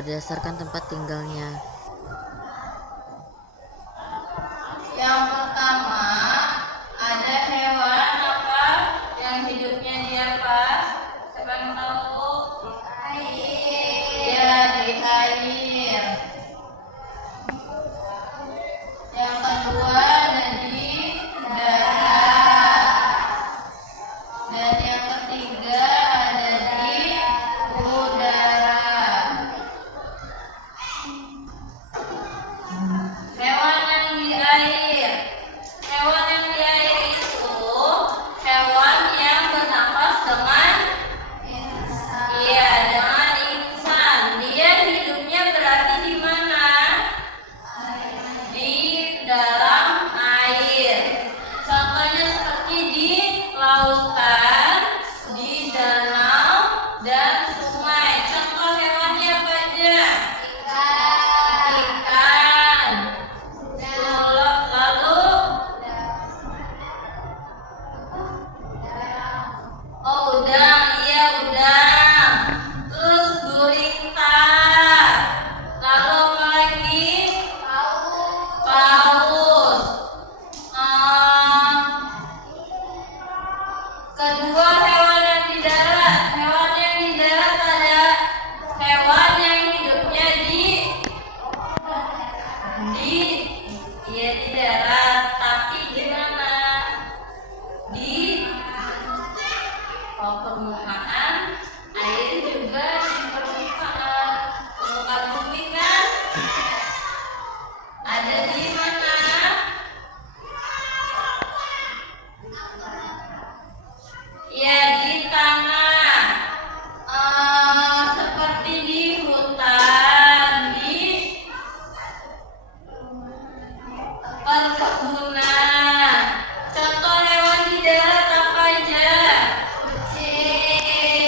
berdasarkan tempat tinggalnya. Yang pertama, ada hewan apa yang hidupnya di apa? Siapa yang tahu? Ya, di air. Yang kedua ada di darat. Dan yang ketiga ada di udara. Hewan yang di air. Hewan yang di air itu hewan yang bernafas dengan dengan insan. Dia hidupnya berarti di mana? Di dalam air. Contohnya seperti di lautan, di danau, dan sungai. Contoh hewannya apa aja? Ikan. Lalu udang, iya udang. Terus gurita. Lalu apa lagi? Paus. Kedua hewan yang di darat. Hewan yang di darat ada hewan yang hidupnya di darat, tapi di mana? Di permukaan air juga di permukaan bumi kan? Ada di mana? Ya, di tanah. Seperti di hutan, di perkebunan. Contoh hewan di darat apa aja? Kucing.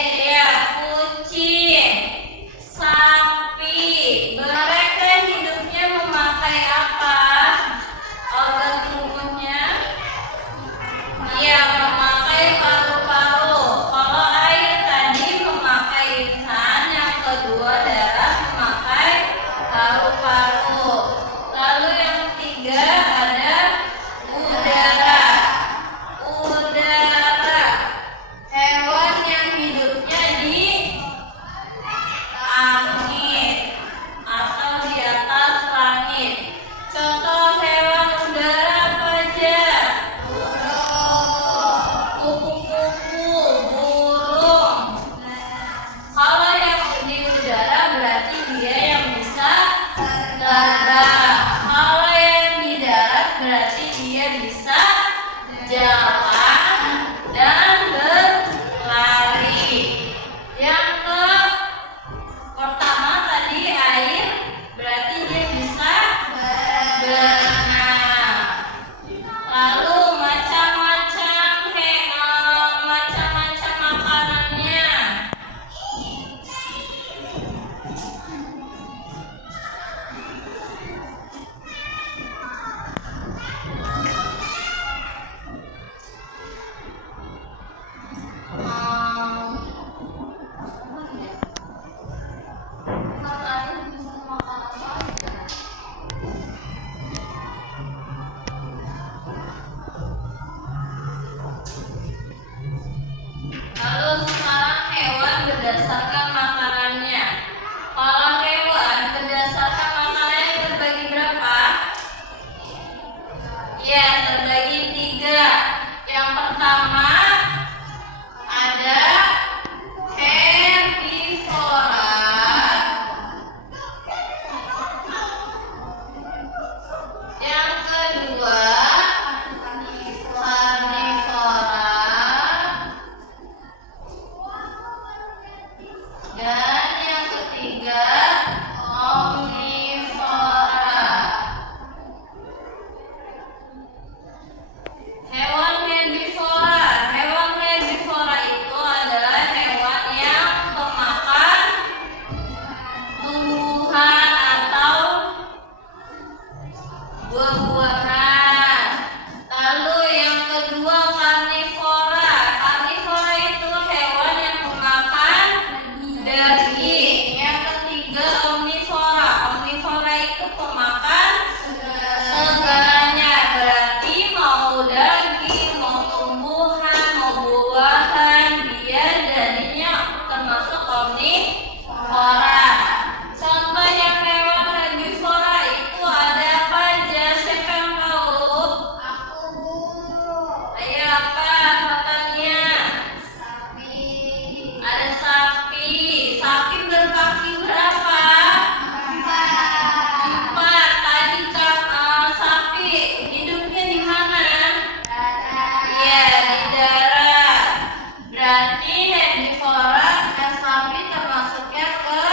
herbivora, sapi termasuknya ke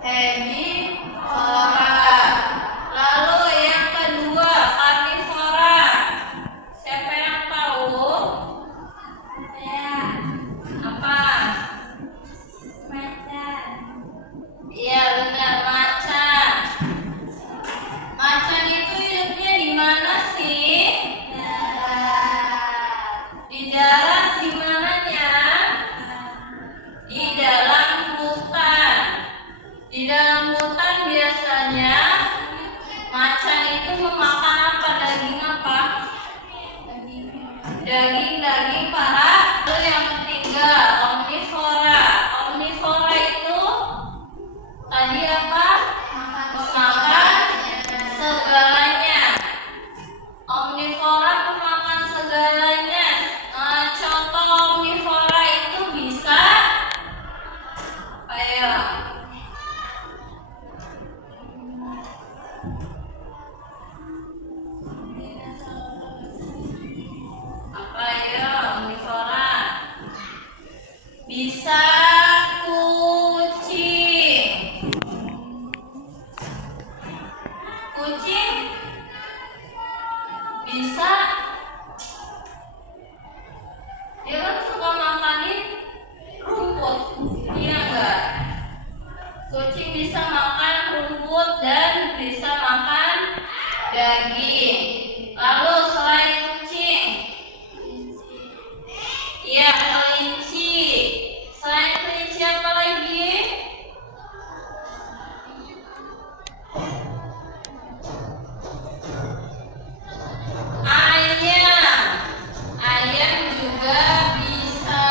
herbivora. Lalu yang kedua, karnivora. Siapa yang tahu? Saya. Apa? Macan. Iya benar, macan. Macan itu hidupnya di mana sih? Di darat, di mananya? Di dalam hutan. Di dalam hutan biasanya macan itu memakan apa? Daging apa? Daging para. Lalu yang ketiga, omnivora. Omnivora itu tadi apa? Makan segalanya. Omnivora pemakan segalanya. Contoh omnivora itu bisa kayak apa ya omnivora? Bisa kucing. Kucing bisa, dia kan suka makanin rumput, iya enggak? Kucing bisa makan rumput dan bisa makan daging. Lalu selain kucing, iya kelinci. Selain kelinci apa lagi? Ayam. Ayam juga bisa.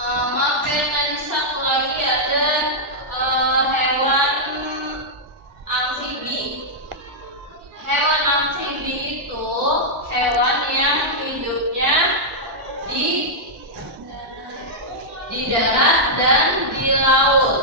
Maaf ya, tadi satu lagi ada hewan amfibi. Hewan amfibi itu hewan yang hidupnya di darat dan di laut.